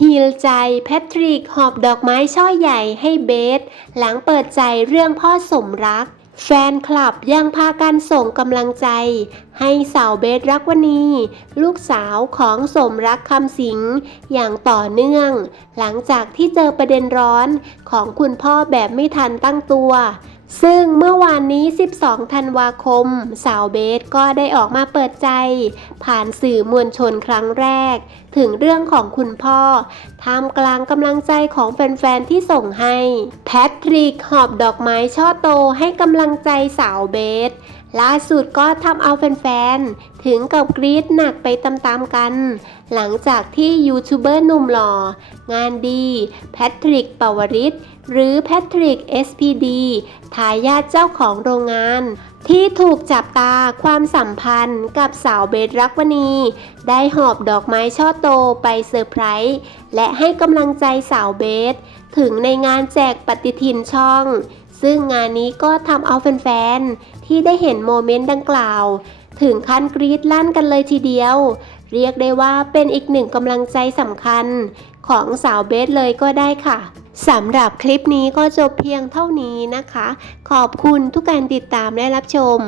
ฮิลใจแพทริกหอบดอกไม้ช่อใหญ่ให้เบส หลังเปิดใจเรื่องพ่อสมรัก แฟนคลับยังพากันส่งกำลังใจ ให้สาวเบสรักวณีลูกสาวของสมรักคำสิงอย่างต่อเนื่อง หลังจากที่เจอประเด็นร้อนของคุณพ่อแบบไม่ทันตั้งตัวซึ่งเมื่อวาน นี้ 12 ธันวาคม สาวเบสก็ได้ออกมาเปิดใจ ผ่านสื่อมวลชนครั้งแรก ถึงเรื่องของคุณพ่อท่ามกลางกำลังใจของแฟนๆที่ส่งให้ แพทริกหอบดอกไม้ช่อโตให้กำลังใจสาวเบส ล่าสุดก็ทำเอาแฟนๆ ถึงกับกรี๊ดหนักไปตามๆกัน หลังจากที่ยูทูบเบอร์หนุ่มหล่อ งานดี แพทริกปวริศหรือแพทริก SPD ทายาทเจ้าของโรงงาน ที่ถูกจับตาความสัมพันธ์กับสาวเบสรักวณี ได้หอบดอกไม้ช่อโตไปเซอร์ไพรส์และให้กำลังใจสาวเบส ถึงในงานแจกปฏิทินช่อง ซึ่งงานนี้ก็ทำเอาแฟนๆ ที่ได้เห็นโมเมนต์ดังกล่าว ถึงขั้นกรี๊ดลั่นกันเลยทีเดียว เรียกได้ว่าเป็นอีกหนึ่งกำลังใจสำคัญ ของสาวเบสเลยก็ได้ค่ะสำหรับคลิปนี้ก็จบเพียงเท่านี้นะคะ ขอบคุณทุกการติดตามและรับชม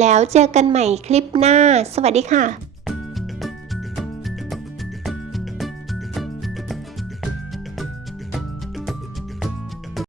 แล้วเจอกันใหม่คลิปหน้า สวัสดีค่ะ